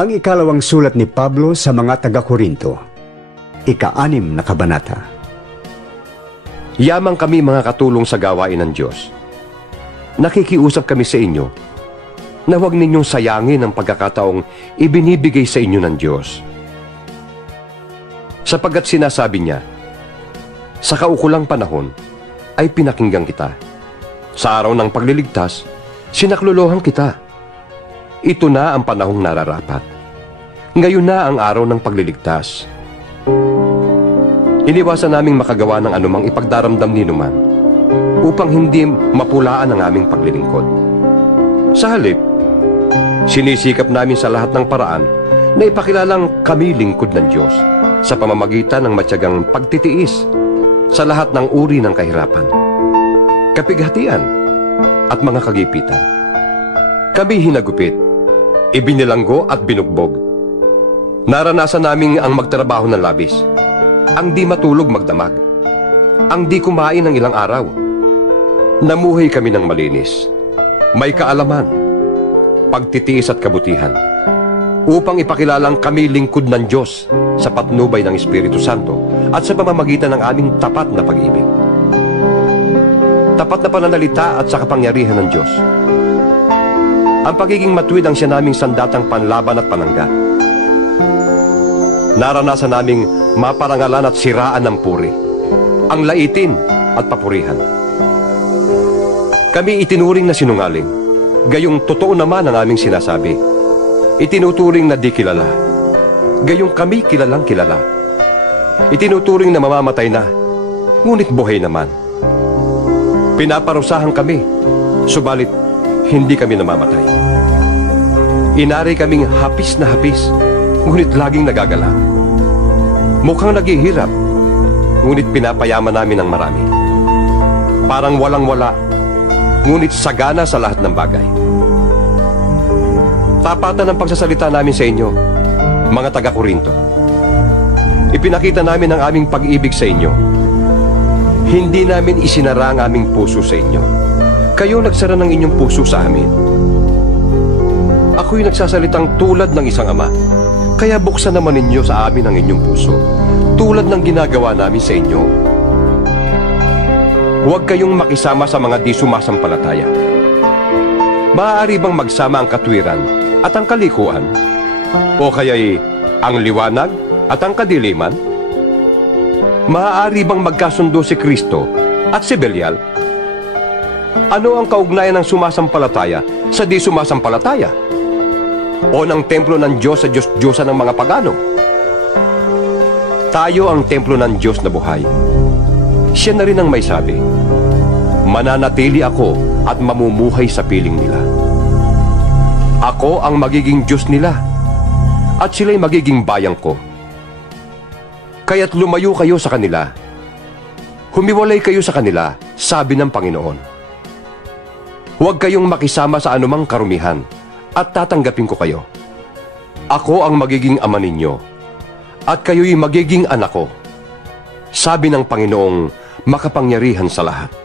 Ang ikalawang sulat ni Pablo sa mga taga-Korinto, ika-anim na kabanata. Yamang kami mga katulong sa gawain ng Diyos. Nakikiusap kami sa inyo na huwag ninyong sayangin ang pagkakataong ibinibigay sa inyo ng Diyos. Sapagkat sinasabi niya, sa kaukulang panahon ay pinakinggan kita. Sa araw ng pagliligtas, sinaklolohan kita. Ito na ang panahong nararapat. Ngayon na ang araw ng pagliligtas. Iniwasan naming makagawa ng anumang ipagdaramdam ni Numan upang hindi mapulaan ang aming paglilingkod. Sa halip, sinisikap namin sa lahat ng paraan na ipakilalang kami lingkod ng Diyos sa pamamagitan ng matyagang pagtitiis sa lahat ng uri ng kahirapan, kapighatian at mga kagipitan. Kami hinagupit, ibinilanggo at binugbog. Naranasan namin ang magtrabaho ng labis, ang di matulog magdamag, ang di kumain ng ilang araw. Namuhay kami ng malinis, may kaalaman, pagtitiis at kabutihan, upang ipakilalang kami lingkod ng Diyos sa patnubay ng Espiritu Santo at sa pamamagitan ng aming tapat na pag-ibig. Tapat na pananalita at sa kapangyarihan ng Diyos. Ang pagiging matuwid ang siya naming sandatang panlaban at panangga. Naranasan naming maparangalan at siraan ng puri, ang laitin at papurihan. Kami itinuring na sinungaling, gayong totoo naman ang aming sinasabi. Itinuturing na di kilala, gayong kami kilalang kilala. Itinuturing na mamamatay na, ngunit buhay naman. Pinaparusahan kami, subalit hindi kami namamatay. Inari kaming hapis na hapis, ngunit laging nagagala. Mukhang naghihirap, ngunit pinapayaman namin ng marami. Parang walang-wala, ngunit sagana sa lahat ng bagay. Tapatan ang pagsasalita namin sa inyo, mga taga-Korinto. Ipinakita namin ang aming pag-ibig sa inyo. Hindi namin isinara ang aming puso sa inyo. Kayo nagsara ng inyong puso sa amin. Ako'y nagsasalitang tulad ng isang ama. Kaya buksan naman ninyo sa amin ang inyong puso. Tulad ng ginagawa namin sa inyo. Huwag kayong makisama sa mga di sumasampalataya. Maaari bang magsama ang katwiran at ang kalikuan? O kaya'y ang liwanag at ang kadiliman? Maaari bang magkasundo si Kristo at si Belial? Ano ang kaugnayan ng sumasampalataya sa di sumasampalataya? O ng templo ng Diyos sa Diyos-Diyosan ng mga pagano? Tayo ang templo ng Diyos na buhay. Siya na rin ang may sabi, Mananatili ako at mamumuhay sa piling nila. Ako ang magiging Diyos nila at sila'y magiging bayang ko. Kaya't lumayo kayo sa kanila. Humiwalay kayo sa kanila, sabi ng Panginoon. Huwag kayong makisama sa anumang karumihan at tatanggapin ko kayo. Ako ang magiging ama ninyo at kayo'y magiging anak ko. Sabi ng Panginoong makapangyarihan sa lahat.